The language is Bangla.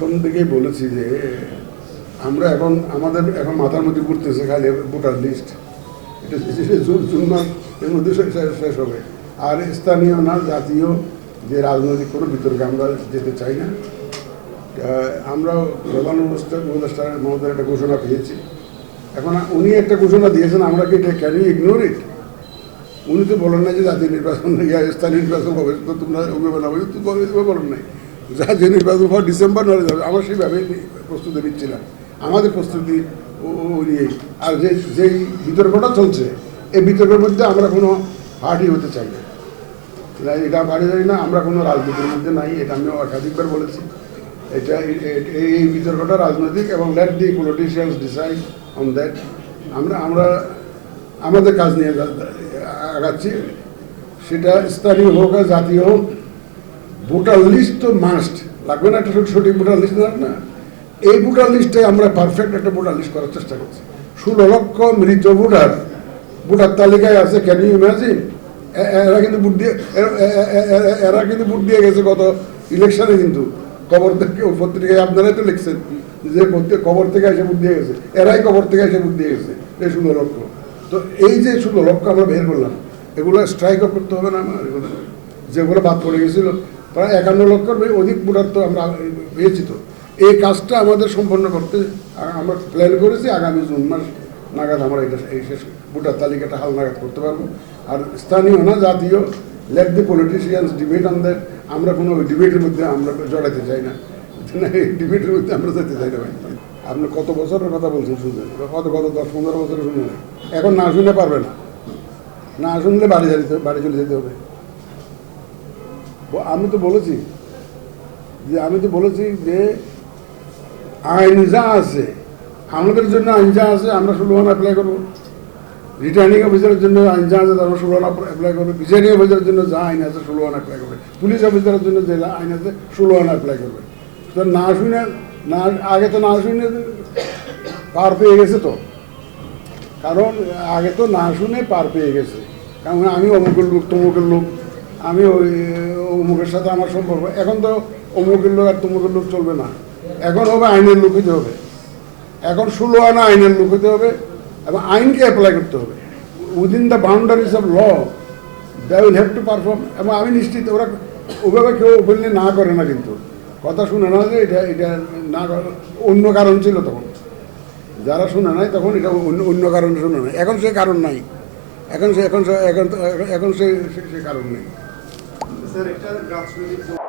প্রথম থেকেই বলেছি যে আমরা এখন আমাদের এখন মাথার মধ্যে ঘুরতেছে খালি ভোটার লিস্ট। এটা মাস, এর মধ্যে শেষ হবে। আর স্থানীয় না, জাতীয় যে রাজনৈতিক কোনো বিতর্কে আমরা যেতে চাই না। আমরা প্রধান উপদেষ্টা মহোদয়ের একটা ঘোষণা পেয়েছি। এখন উনি একটা ঘোষণা দিয়েছেন, আমরা কি এটা ক্যান ইউ ইগনোর ইট উনি তো বলেন না যে জাতীয় নির্বাচন স্থানীয় নির্বাচন হবে, তো তোমরা অভিমান হবে বলেন নাই। জাতীয় নির্বাচন হয় ডিসেম্বর নয় যাবে। আমরা সেইভাবে প্রস্তুতি নিচ্ছিলাম। আমাদের প্রস্তুতি ও- নিয়েই আর যে যেই বিতর্কটা চলছে, এই বিতর্কের মধ্যে আমরা কোনো পার্টি হতে চাই না। এটা পার্টি যাই না, আমরা কোনো রাজনীতির মধ্যে নাই, এটা আমি একাধিকবার বলেছি। এটা এই বিতর্কটা রাজনৈতিক এবং let the politicians decide on that আমরা আমরা আমাদের কাজ নিয়ে যা- আগাচ্ছি। সেটা স্থানীয় হোক আর জাতীয় হোক ভোটার লিস্ট তো মাস্ট লাগবে না একটা সঠিক- ভোটার লিস্ট না না। এই ভোটার লিস্টে আমরা পারফেক্ট একটা ভোটার লিস্ট করার চেষ্টা করছি। ষোলো লক্ষ মৃত ভোটার। ভোটার তালিকায় আছে ক্যান ইউ ইমাজিন এরা কিন্তু ভোট দিয়ে এরা কিন্তু ভোট দিয়ে গেছে গত ইলেকশনে কিন্তু। খবর থেকে পত্রিকায় আপনারাই তো লিখছেন যে খবর থেকে এসে ভোট দিয়ে গেছে। এরাই খবর থেকে এসে ভোট দিয়ে গেছে, এই ষোলো লক্ষ। তো এই যে ষোলো লক্ষ আমরা বের করলাম, এগুলো স্ট্রাইক আপ করতে হবে না আমার। এগুলো যেগুলো বাদ পড়ে গেছিল প্রায় একান্ন লক্ষর অধিক ভোটার তো আমরা পেয়েছি তো। এই কাজটা আমাদের সম্পন্ন করতে আমরা প্ল্যান করেছি, আগামী জুন মাস নাগাদ আমরা এটা এই শেষ ভোটার তালিকাটা হাল নাগাদ করতে পারব। আর স্থানীয় না, জাতীয় let the politicians debate that আমরা কোনো ডিবেটের মধ্যে আমরা জড়াতে চাই না। ডিবেটের মধ্যে আমরা যেতে চাই না ভাই। আপনি কত বছরের কথা বলছেন শুনছেন? কত কত, দশ, পনেরো বছরের শুনলেন? এখন না শুনে পারবে না। না শুনলে বাড়ি বাড়ি চলে যেতে হবে। আমি তো বলেছি যে, আমি তো বলেছি যে, আইন যা আছে, আমাদের জন্য আইন যা আছে, আমরা ষোলো আনা অ্যাপ্লাই করব রিটার্নিং অফিসারের জন্য আইন যা আছে আমরা ষোলো আনা অ্যাপ্লাই করব। বিচারিং অফিসারের জন্য যা আইন আছে ষোলো আনা অ্যাপ্লাই করবে। পুলিশ অফিসারের জন্য যে আইন আছে ষোলো আনা অ্যাপ্লাই করবে না শুনে, না, আগে তো না শুনে পার পেয়ে গেছে তো। কারণ, আগে তো না শুনে পার পেয়ে গেছে। কারণ আমি অমুকের লোক, তমুকের লোক। আমি ওই, অমুকের সাথে আমার সম্পর্ক। এখন তো অমুকের লোক আর তমুকের লোক চলবে না। এখন হবে আইনের লোক হতে হবে। এখন ষোলো আনা আইনের লোক হতে হবে এবং আইনকে অ্যাপ্লাই করতে হবে। Within the boundaries of law the will have to perform এবং আমি নিশ্চিত, ওরা ওভাবে কেউ ওপেনলি না করে না কিন্তু। কথা শুনে না যে এটা এটা না অন্য কারণ ছিল তখন। যারা শুনে নাই তখন এটা অন্য অন্য কারণে শুনে নাই। এখন সে কারণ নাই। এখন সে, এখন এখন এখন সে- সে কারণ নেই। স্যার একটা রাজনৈতিক